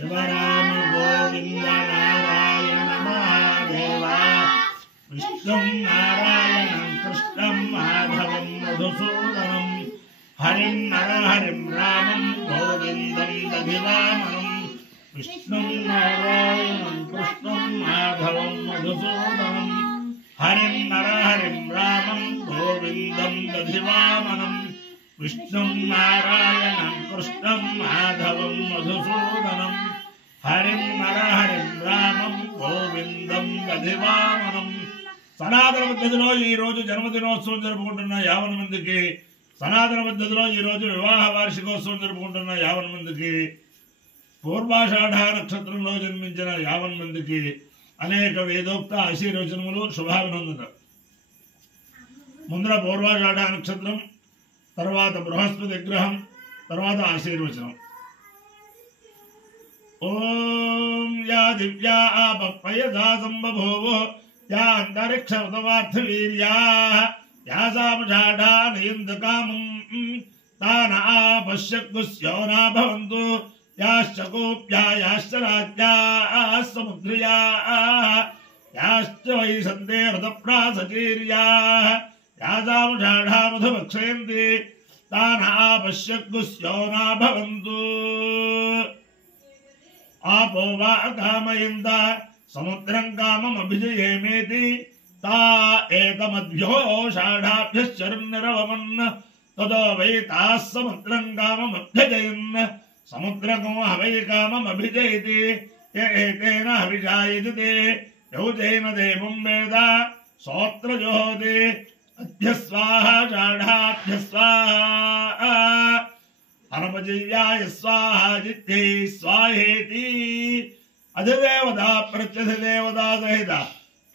शिवराम गोविंद नारायण महादेव विष्णुं नारायणं कृष्णं माधवं मधुसूदनं हरिं नरहरिं रामं गोविन्दं दधिवामनं विष्णुं नारायणं कृष्णं माधवं मधुसूदनं हरिं नरहरिं रामं गोविन्दं दधिवामनं विष्णुं नारायणं कृष्णं माधवं मधुसूदनं हरिं नरहरिं रामं गोविंदं दधिवामनं సనాతన పద్ధతిలో ఈ రోజు జన్మదినోత్సవం జరుపుకుంటున్న 50 మందికి సనాతన పద్ధతిలో ఈ రోజు వివాహ వార్షికోత్సవం జరుపుకుంటున్న 50 మందికి పూర్వాషాఢ నక్షత్రంలో జన్మించిన 50 మందికి అనేక వేదోక్త ఆశీర్వచనములు శుభాభినందనలు. ముందర పూర్వాషాఢ నక్షత్రం, తర్వాత బృహస్పతి విగ్రహం, తర్వాత ఆశీర్వచనం. ఓం యా దివ్యా ఆపయదా సంబభూవో या अंतरिक्षवतवार्थवीर्या या सामषाढानयन्तकामं तान आपश्यक्तुस्यो न भवन्तु याश्च गोप्या याश्च राज्याः समुद्रियाः याश्च वै सन्ते हृतप्रासचीर्याः या सामषाढा मधुभक्षयन्ति तान आपश्यक्तुस्यो न भवन्तु आपो वा कामयन्त समुद्रं काममभिजयेमेति ता एतमद्भ्योषाढाभ्यश्चरन्निरवमन् ततो वै ताः समुद्रं काममभ्यजयन् समुद्रको हवै काममभिजयति य एतेन हविषा यजते यौतेन देवं वेद सोऽत्र जुहोति अभ्य स्वाहा षाढाभ्य स्वाहा अनपजय्याय स्वाहा जित्यै स्वाहेति अधिदेवता प्रत्यधिदेवता सहित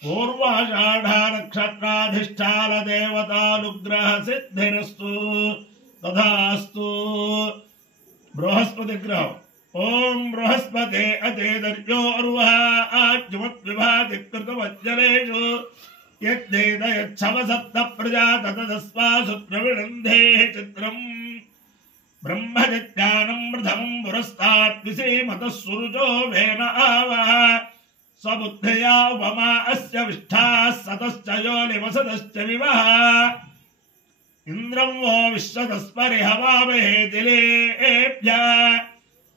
पूर्वाषाढ़ नक्षत्राधिष्ठान देवतानुग्रह सिद्धिरस्तु तथास्तु. बृहस्पति ग्रह ओम बृहस्पते अतेदर्योर्वः आज्मद्विभाति कृतवज्जलेषु यद्देद यच्छव सप्त प्रजा ततस्वासु प्रविणन्धे चित्रम् ब्रह्मज्ञानं प्रथमं पुरस्तात् विसेमतः सुरुचो वेन आवः स्वबुद्धया उपमा अस्य विष्ठाः सतश्च योनिवसतश्च विवः इन्द्रं वो विश्वतस्परिहवामहे दिलेभ्यः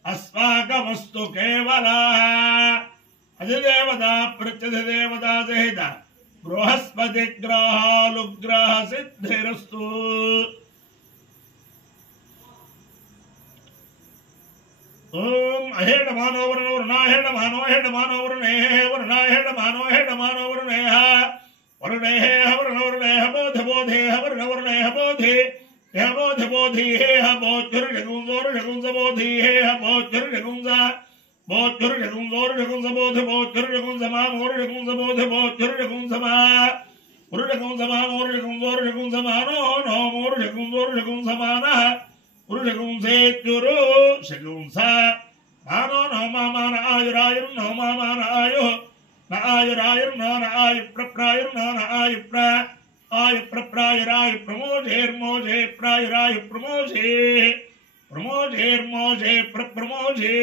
अस्माकमस्तु केवलः. अधिदेवता प्रत्यधिदेवता सहित बृहस्पति ग्रहानुग्रह सिद्धिरस्तु. ओम अहेडमानो वरुणो वरुणाहेडमानो हेडमानो वरुणेः वरुणाहेडमानो वरुणेः वरुणेः वरुणवरुणेः बोधबोधेः वरुणवरुणेः बोधे यः बोधबोधिः बोधुर्जगुंसोर्जगुंसबोधिः बोधुर्जगुंस बोधुर्जगुंसोर्जगुंसबोधि बोधुर्जगुंसबोधि उरुजगुंसमानोर्जगुंसोर्जगुंसमानो नो मोर्जगुंसोर्जगुंसमानः उरुजगुंसेत्युरु शगुंसा मानो नो मामान आयुरायुर् नो मामान आयुः न आयुरायुर् नो न आयुप्रप्रायुर् नो न आयुप्र आयुप्रप्रायुरायु प्रमोषेर्मोषे प्रायुरायु प्रमोषे प्रमोषेर्मोषे प्रप्रमोषे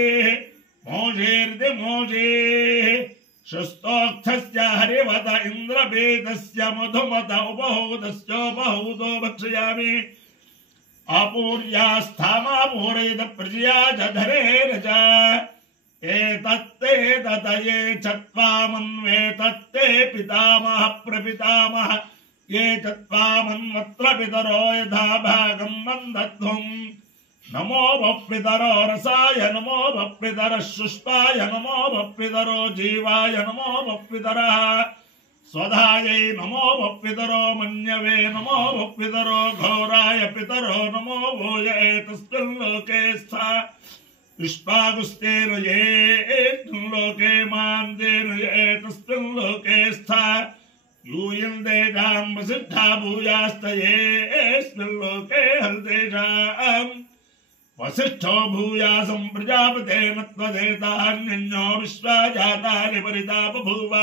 मोषेर्दिमोषे शस्तोक्थस्य हरिवत इन्द्रभेदस्य मधुमत उपहूतस्योपहूतो भक्षयामि आपूर्यास्थामापूरयित प्रजया जधरेण च एतत्ते ततये चत्वामन्वे तत्ते पितामह प्रपितामह ये चत्वामन्वत्र पितरो यथा भागं मन्दध्वम् नमो भप्रितरो रसाय नमो भप्रितरः शुष्पाय नमो भप्रितरो जीवाय नमो भप्रितरः स्वधायै नमो भप्रितरो मन्यवे नमो भप्रितरो घोराय पितरो नमो भूय एतस्मिन् लोके स्था विश्वागुस्तेन ये लोके मान्तेन एतस्मिन् लोके स्था यूयं तेषां वसिष्ठा भूयास्तयेऽस्मिन् लोके हन्तेषाम् वसिष्ठो भूयासं प्रजापतेन त्वदेतान्यन्यो विश्वा जातानि परिता बभूव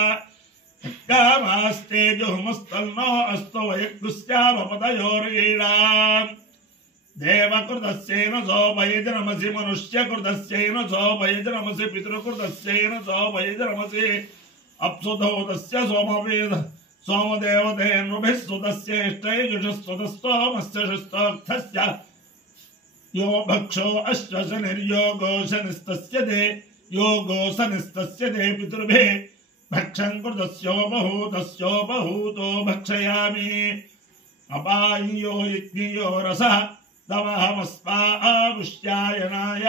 कामास्ते जुहुमस्तन्नो अस्तो वयग्गुस्यामपतयोरीणाम् देवकृतस्यैन सोभयज नमसि मनुष्यकृतस्यैन सोभयज नमसि पितृकृतस्यैन सोभयज नमसि अप्सुधोतस्य सोमवेद सोमदेवतेनृभिः सुतस्येष्टैजुषस्तुतस्तोमस्य शिस्तोक्थस्य यो भक्षो अश्वशनिर्योगो शनिस्तस्य दे योगो शनिस्तस्य दे पितृभिः भक्षं कृतस्योपहूतस्योपहूतो भक्षयामि अपाय्यो यज्ञयो रसः तमहमस्मा आयुष्यायनाय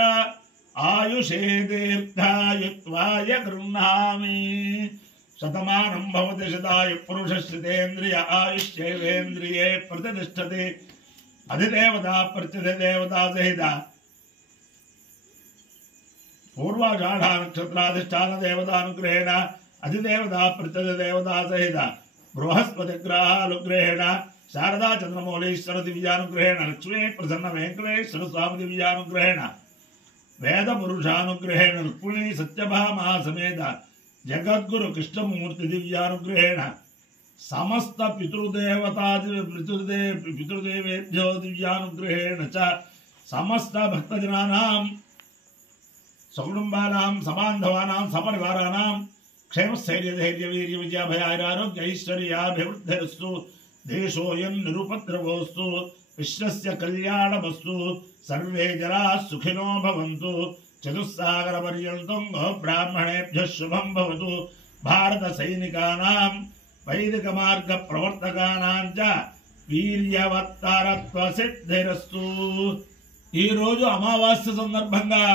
आयुषे दीर्घायुत्वाय गृह्णामि शतमानं भवति शतायुः पुरुषश्रितेन्द्रिय आयुष्येवेन्द्रिये प्रतिष्ठते अधिदेवता प्रत्यधिदेवता सहिता पूर्वाषाढ़ा नक्षत्राधिष्ठान देवतानुग्रहेण अधिदेवता प्रत्यधिदेवता सहित बृहस्पतिग्रहानुग्रहेण शारदा चंद्रमौलीश्वर दिव्यानुग्रहेण लक्ष्मी प्रसन्न वेंकटेश्वर स्वामी दिव्यानुग्रहेण वेद पुरुषानुग्रहेण रुक्मिणी सत्यभामा समेत जगद्गुरु कृष्णमूर्ति दिव्यानुग्रहेण समस्त पितृदेवेभ्यो दिव्यानुग्रहेण च समस्त भक्तजनानां सकुटुंबानां सबान्धवानां सपरिवाराणां क्षेमस्थैर्यधैर्यवीर्यविजयाभयारोग्य ऐश्वर्याभिवृद्धिरस्तु देशोऽयं निरुपद्रवोऽस्तु विश्वस्य कल्याणमस्तु सर्वे जनाः सुखिनो भवन्तु चतुस्सागरपर्यन्तं ब्राह्मणेभ्यः शुभं भवतु भारतसैनिकानां वैदिकमार्गप्रवर्तकानां च वीर्यवत्तरत्वसिद्धिरस्तु। ఈ రోజు అమావాస్య సందర్భంగా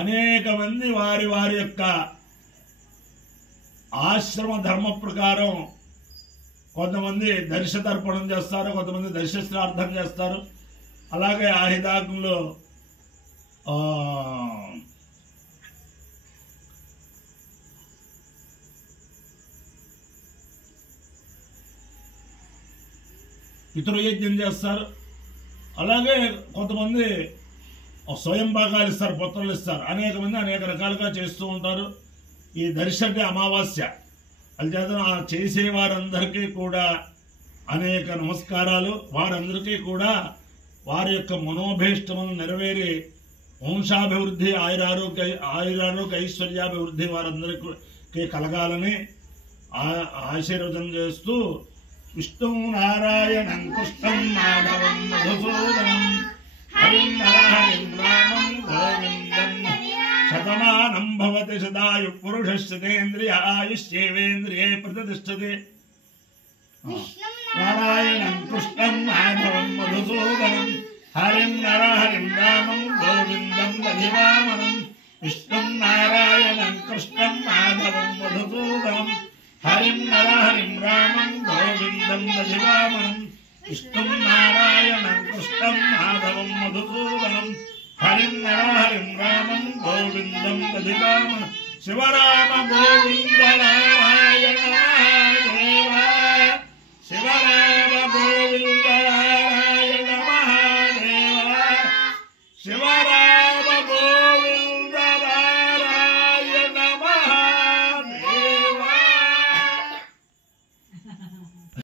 అనేక మంది వారి వారి యొక్క ఆశ్రమ ధర్మ ప్రకారం కొంతమంది దర్శ తర్పణం చేస్తారు, కొంతమంది దర్శ శ్రాద్ధం చేస్తారు. అలాగే ఆహిదాగ్నిలో పితృయజ్ఞం చేస్తారు. అలాగే కొంతమంది స్వయం భాగాలు ఇస్తారు, పొత్తులు ఇస్తారు. అనేక మంది అనేక రకాలుగా చేస్తూ ఉంటారు. ఈ దర్శన అమావాస్య అందుచేత చేసే వారందరికీ కూడా అనేక నమస్కారాలు. వారందరికీ కూడా వారి యొక్క మనోభీష్టమును నెరవేరి వంశాభివృద్ధి ఆయురారోగ్య ఐశ్వర్యాభివృద్ధి వారందరికీ కలగాలని ఆశీర్వచనం చేస్తూ విష్ణు నారాయణం కృష్ణం మాధవం మధుసూదనం హరిం హరిం రామం గోవిందం శతమానం భవతి శతాయుః పురుషశ్రుతేంద్రియ ఆయుష్యేవేంద్రియే ప్రతిష్ఠతే నారాయణం కృష్ణం మాధవం మధుసూదనం హరిం హరిం రామం గోవిందం దధివామనం విష్ణుం నారాయణం కృష్ణం మాధవం మధుసూదనం హరిం హరిం రామం గోవిందం దధివామనం విష్ణుం నారాయణం కృష్ణం మాధవం మధుసూదనం హరిం హరిం రామం గోవిందం దధివామనం శివరామ గోవింద నారాయణ